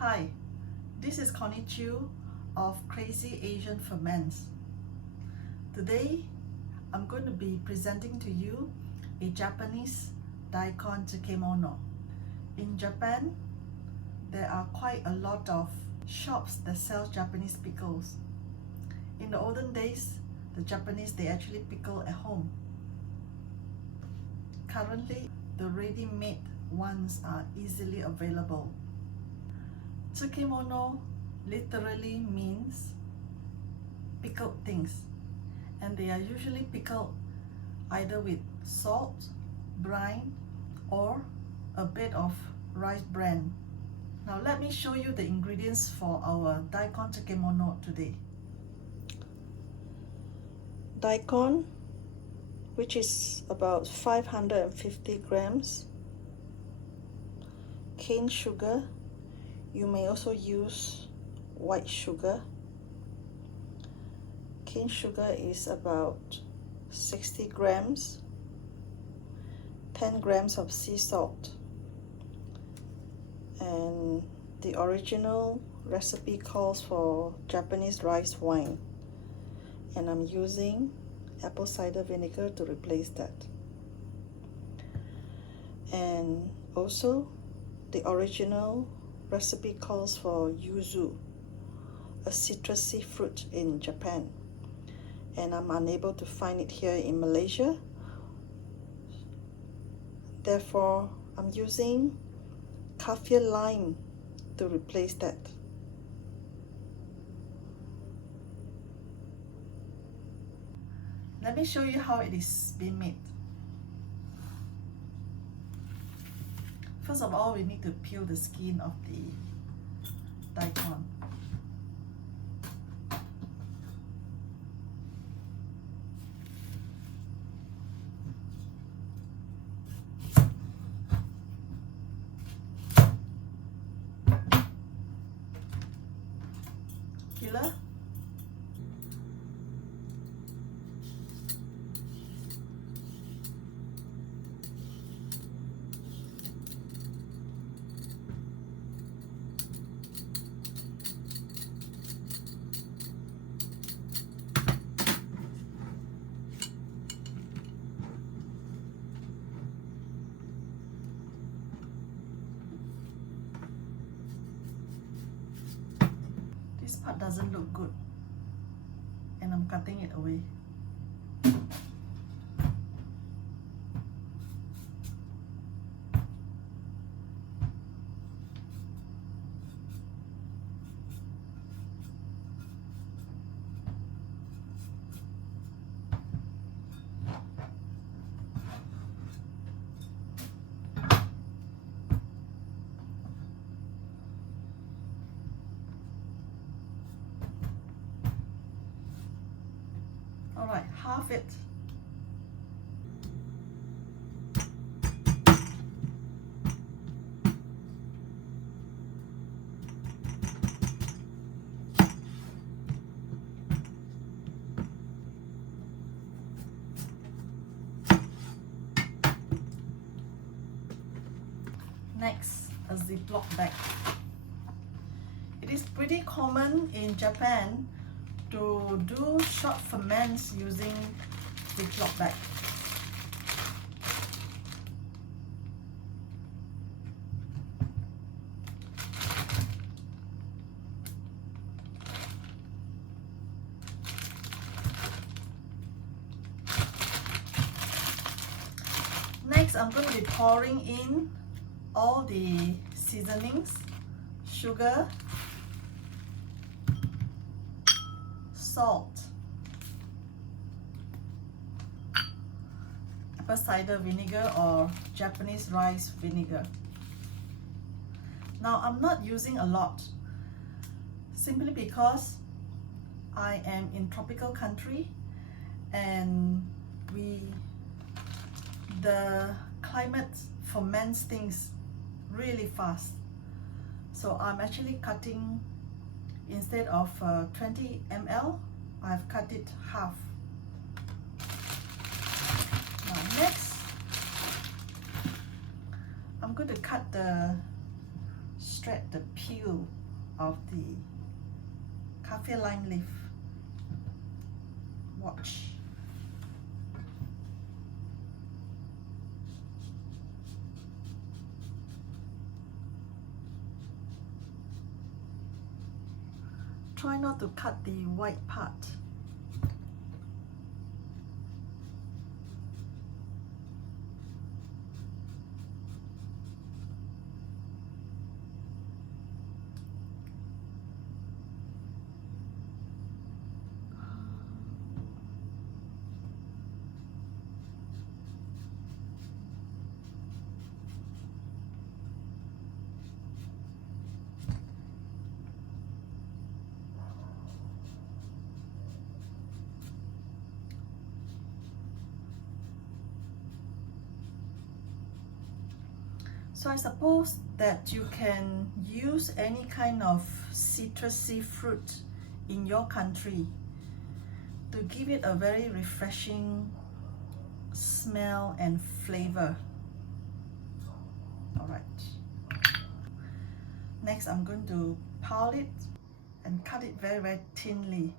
Hi, this is Konnichiwa of Crazy Asian Ferments. Today, I'm going to be presenting to you a Japanese Daikon Tsukemono. In Japan, there are quite a lot of shops that sell Japanese pickles. In the olden days, the Japanese, they actually pickle at home. Currently, the ready-made ones are easily available. Tsukemono literally means pickled things, and they are usually pickled either with salt, brine, or a bit of rice bran. Now let me show you the ingredients for our Daikon Tsukemono today. Daikon, which is about 550 grams, cane sugar. You may also use white sugar. Cane sugar is about 60 grams, 10 grams of sea salt, and the original recipe calls for Japanese rice wine, and I'm using apple cider vinegar to replace that. And also the original recipe calls for Yuzu, a citrusy fruit in Japan, and I'm unable to find it here in Malaysia. Therefore, I'm using Kaffir lime to replace that. Let me show you how it is being made. First of all, we need to peel the skin of the daikon. Peeler. This part doesn't look good, and I'm cutting it away. Alright, half it. Next, a Ziploc bag. It is pretty common in Japan to do short ferments using Ziploc bag. Next, I'm going to be pouring in all the seasonings, sugar, salt, apple cider vinegar or Japanese rice vinegar. Now I'm not using a lot, simply because I am in tropical country and the climate ferments things really fast. So I'm actually cutting, instead of 20 ml, I've cut it half. Now next, I'm going to cut the extract the peel of the kaffir lime leaf. Watch. Try not to cut the white part. So I suppose that you can use any kind of citrusy fruit in your country to give it a very refreshing smell and flavor. Alright. Next, I'm going to pile it and cut it very, very thinly.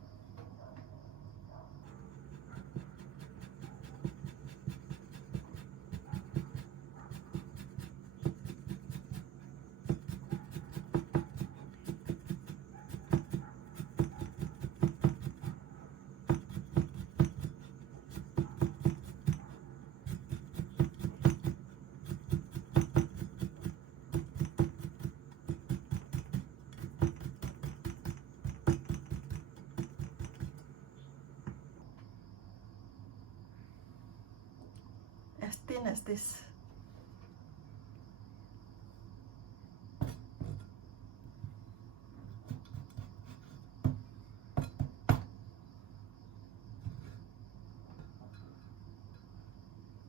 As thin as this.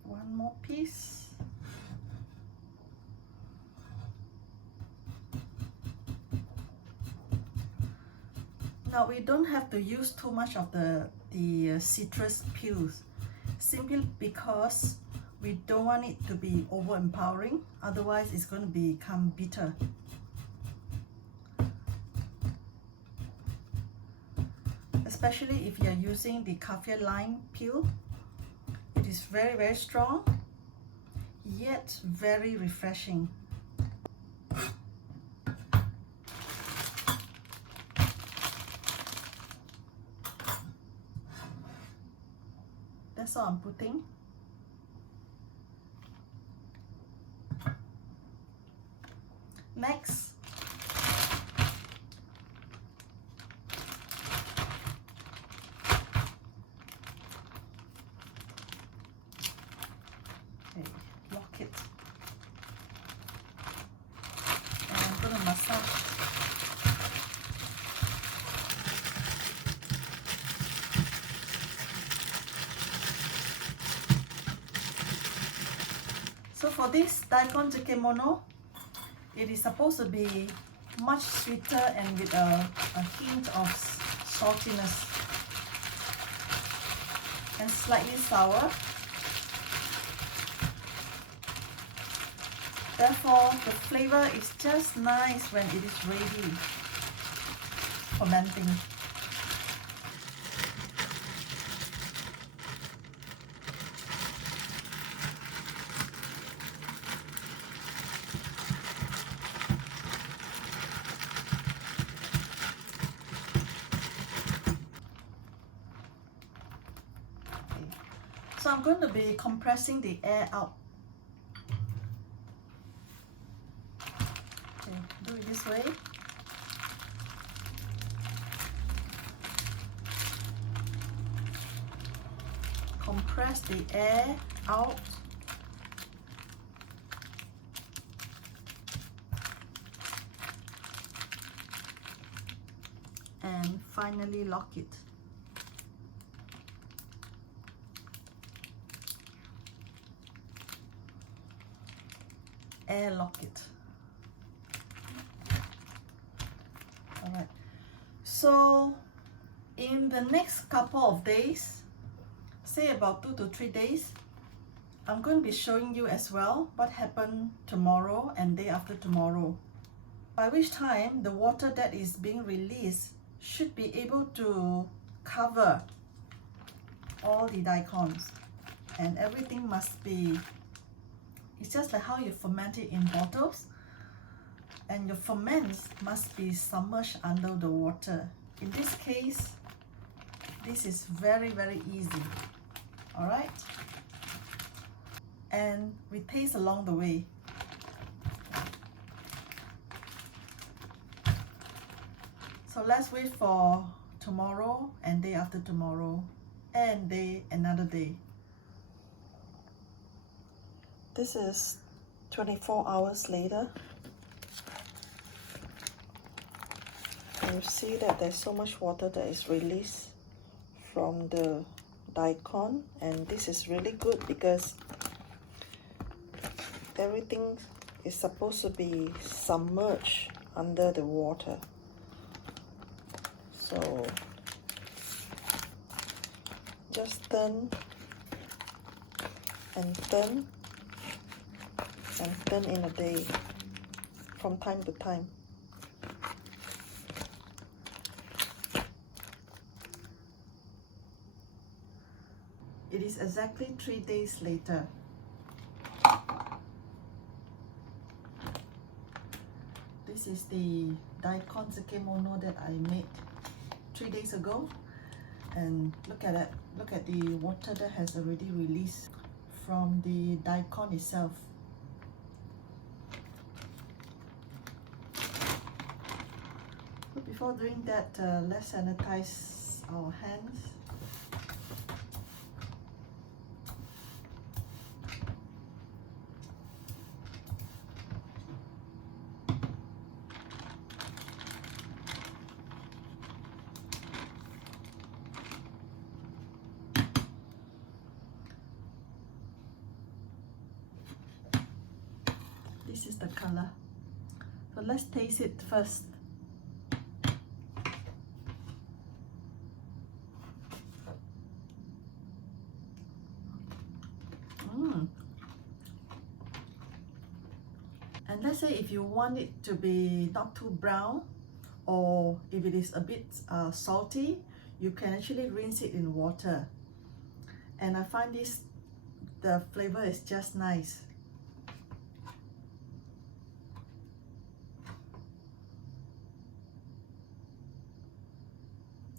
One more piece. Now we don't have to use too much of the citrus peels, simply because we don't want it to be overpowering, otherwise it's going to become bitter. Especially if you're using the kaffir lime peel, it is very, very strong, yet very refreshing. That's all I'm putting. Next, okay, lock it. And I'm going to massage. So for this Daikon Tsukemono, it is supposed to be much sweeter and with a hint of saltiness and slightly sour. Therefore, the flavor is just nice when it is ready fermenting. So I'm going to be compressing the air out. Okay, do it this way. Compress the air out. And finally lock it. Airlock it. Alright, so in the next couple of days, say about 2 to 3 days, I'm going to be showing you as well what happened tomorrow and day after tomorrow. by which time the water that is being released should be able to cover all the daikons, and everything must be, it's just like how you ferment it in bottles, and your ferments must be submerged under the water. In this case, this is very easy. All right, and we taste along the way. So let's wait for tomorrow and day after tomorrow and another day. This is 24 hours later. And you see that there's so much water that is released from the daikon, and this is really good because everything is supposed to be submerged under the water. So just turn and turn and turn in a day from time to time. It is exactly 3 days later. This is the Daikon Tsukemono that I made 3 days ago, and look at it. Look at the water that has already released from the daikon itself. But before doing that, let's sanitize our hands. This is the color. So let's taste it first. And let's say if you want it to be not too brown, or if it is a bit salty, you can actually rinse it in water. And I find the flavor is just nice.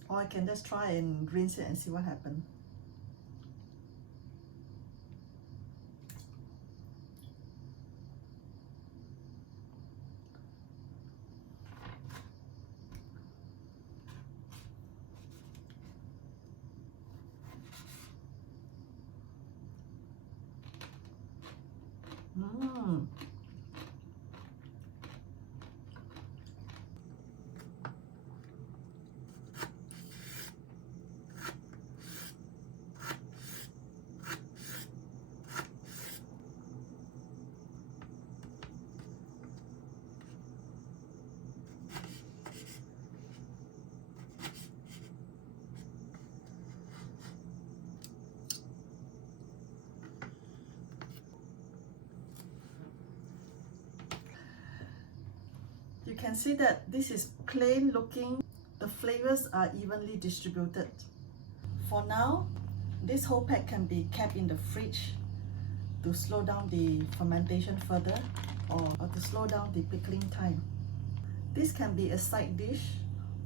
Or I can just try and rinse it and see what happens. You can see that this is plain looking. The flavors are evenly distributed. For now, this whole pack can be kept in the fridge to slow down the fermentation further, or to slow down the pickling time. This can be a side dish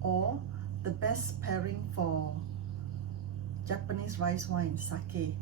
or the best pairing for Japanese rice wine, sake.